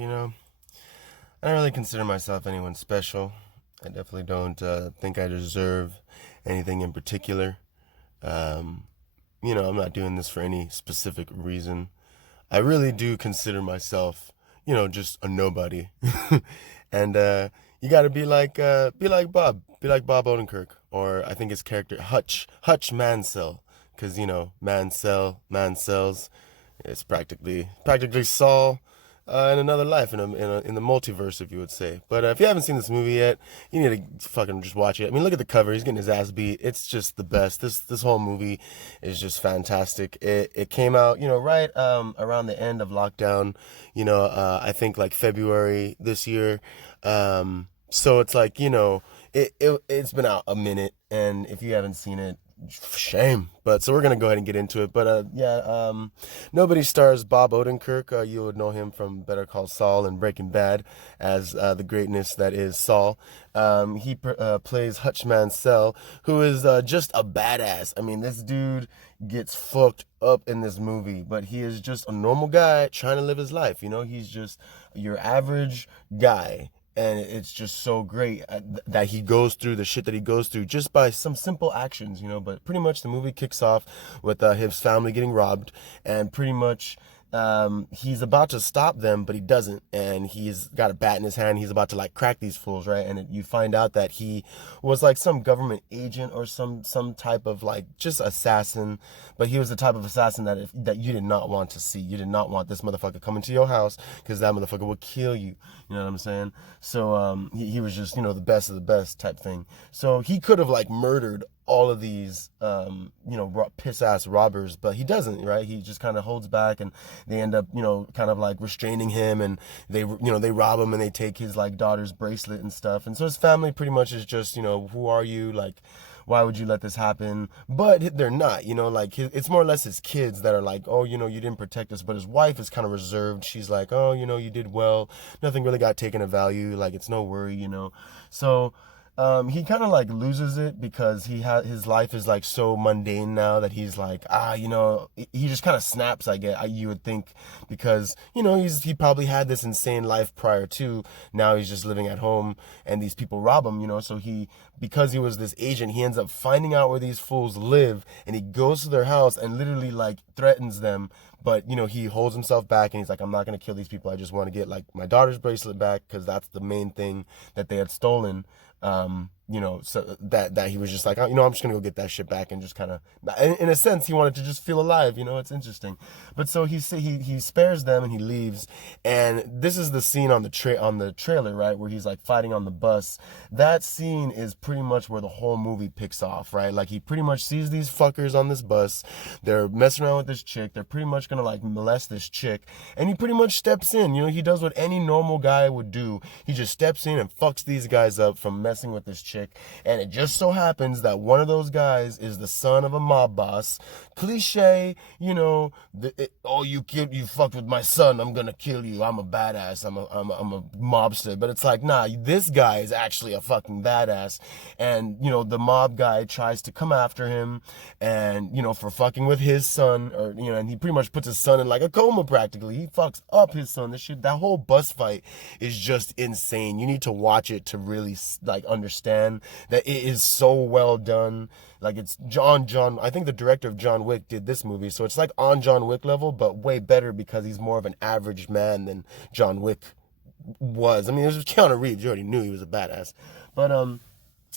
you know, I don't really consider myself anyone special. I definitely don't think I deserve anything in particular. Um, I'm not doing this for any specific reason. I really do consider myself, just a nobody. And you got to be like Bob Odenkirk, or I think his character Hutch Mansell, because man sells. It's practically Saul in another life in the multiverse, if you would say. But if you haven't seen this movie yet, you need to fucking just watch it. I mean, look at the cover. He's getting his ass beat. It's just the best. This whole movie is just fantastic. It came out, right around the end of lockdown. I think like February this year. So it's like it's been out a minute, and if you haven't seen it, shame. But so we're gonna go ahead and get into it. But nobody stars Bob Odenkirk. You would know him from Better Call Saul and Breaking Bad as the greatness that is Saul. He plays Hutch Mansell, who is just a badass. I mean, this dude gets fucked up in this movie, but he is just a normal guy trying to live his life. He's just your average guy, and it's just so great that he goes through the shit that he goes through just by some simple actions. But pretty much the movie kicks off with his family getting robbed, and pretty much he's about to stop them, but he doesn't, and he's got a bat in his hand. He's about to like crack these fools, right? And you find out that he was like some government agent or some type of like just assassin, but he was the type of assassin that you did not want to see. You did not want this motherfucker coming to your house, because that motherfucker would kill you. You know what I'm saying? So he was just the best of the best type thing. So he could have like murdered all of these piss ass robbers, but he doesn't, right? He just kind of holds back, and they end up kind of like restraining him, and they rob him, and they take his like daughter's bracelet and stuff. And so his family pretty much is just who are you, like, why would you let this happen? But they're not, like it's more or less his kids that are like, oh, you didn't protect us. But his wife is kind of reserved. She's like, oh, you did well, nothing really got taken of value, like it's no worry. So he kind of like loses it, because his life is like so mundane now that he's like, he just kind of snaps, you would think, because he probably had this insane life prior to. Now he's just living at home, and these people rob him. So because he was this agent, he ends up finding out where these fools live, and he goes to their house and literally like threatens them. But he holds himself back, and he's like, I'm not gonna kill these people. I just want to get like my daughter's bracelet back, because that's the main thing that they had stolen. So that he was just like, I'm just gonna go get that shit back, and just kind of, in a sense, he wanted to just feel alive. It's interesting. But so he spares them, and he leaves. And this is the scene on the trailer, right, where he's like fighting on the bus. That scene is pretty much where the whole movie picks off, right? Like, he pretty much sees these fuckers on this bus. They're messing around with this chick. They're pretty much gonna like molest this chick, and he pretty much steps in. He does what any normal guy would do. He just steps in and fucks these guys up from messing with this chick. And it just so happens that one of those guys is the son of a mob boss. Cliche, oh, you fucked with my son, I'm gonna kill you, I'm a badass, I'm a mobster. But it's like, nah, this guy is actually a fucking badass. And the mob guy tries to come after him, and for fucking with his son, or and he pretty much puts his son in like a coma practically. He fucks up his son. That whole bus fight is just insane. You need to watch it to really like understand that it is so well done. Like, it's John, I think the director of John Wick did this movie, so it's like on John Wick level, but way better, because he's more of an average man than John Wick was. I mean, it was Keanu Reeves. You already knew he was a badass. But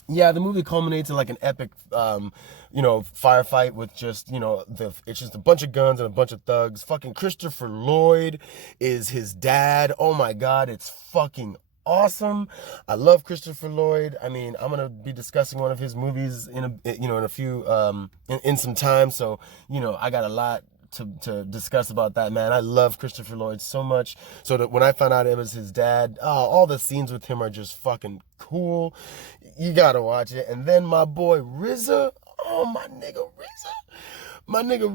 yeah, the movie culminates in like an epic firefight with just it's just a bunch of guns and a bunch of thugs. Fucking Christopher Lloyd is his dad. Oh my god, it's fucking awesome. I love Christopher Lloyd. I mean, I'm gonna be discussing one of his movies in a few in some time. So I got a lot to discuss about that, man. I love Christopher Lloyd so much. So that when I found out it was his dad, all the scenes with him are just fucking cool. You gotta watch it. And then my boy RZA, oh, my nigga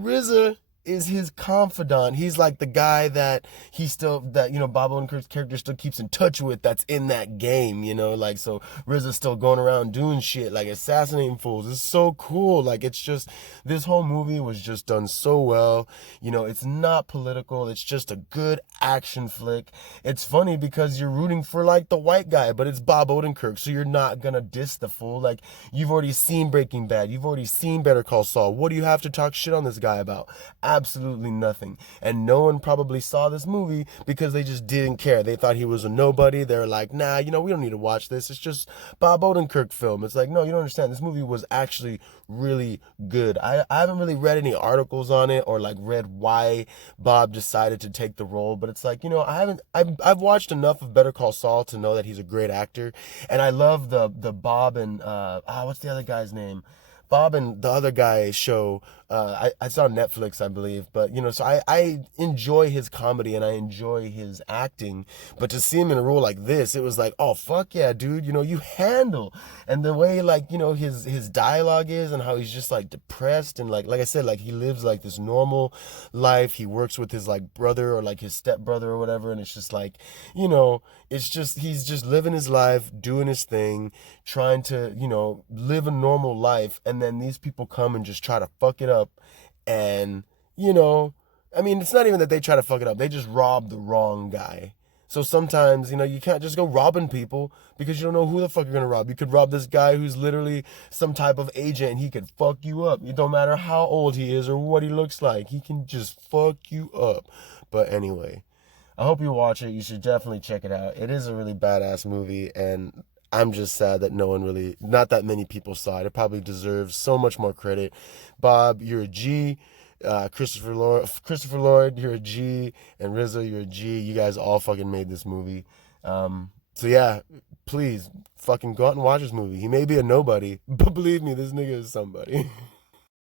RZA is his confidant. He's like the guy that Bob Odenkirk's character still keeps in touch with, that's in that game, like, so RZA's still going around doing shit, like assassinating fools. It's so cool. Like, it's just, this whole movie was just done so well. It's not political. It's just a good action flick. It's funny because you're rooting for like the white guy, but it's Bob Odenkirk, so you're not gonna diss the fool. Like, you've already seen Breaking Bad. You've already seen Better Call Saul. What do you have to talk shit on this guy about? Absolutely nothing. And no one probably saw this movie because they just didn't care. They thought he was a nobody. They're like, nah, we don't need to watch this. It's just Bob Odenkirk film. It's like, no, you don't understand. This movie was actually really good. I haven't really read any articles on it or like read why Bob decided to take the role, but it's like, I've watched enough of Better Call Saul to know that he's a great actor. And I love the Bob and what's the other guy's name? Bob and the other guy show. I saw Netflix, I believe, but so I enjoy his comedy and I enjoy his acting, but to see him in a role like this, it was like, oh fuck yeah, dude, you handle. And the way, like, his dialogue is, and how he's just like depressed, and like I said, like, he lives like this normal life. He works with his like brother or like his stepbrother or whatever, and it's just like, it's just, he's just living his life, doing his thing, trying to live a normal life, and then these people come and just try to fuck it up. And it's not even that they try to fuck it up, they just rob the wrong guy. So sometimes, you can't just go robbing people because you don't know who the fuck you're gonna rob. You could rob this guy who's literally some type of agent, and he could fuck you up. It don't matter how old he is or what he looks like, he can just fuck you up. But anyway, I hope you watch it. You should definitely check it out. It is a really badass movie, and I'm just sad that not that many people saw it. It probably deserves so much more credit. Bob, you're a G. Christopher Lloyd, you're a G. And RZA, you're a G. You guys all fucking made this movie. So yeah, please fucking go out and watch this movie. He may be a nobody, but believe me, this nigga is somebody.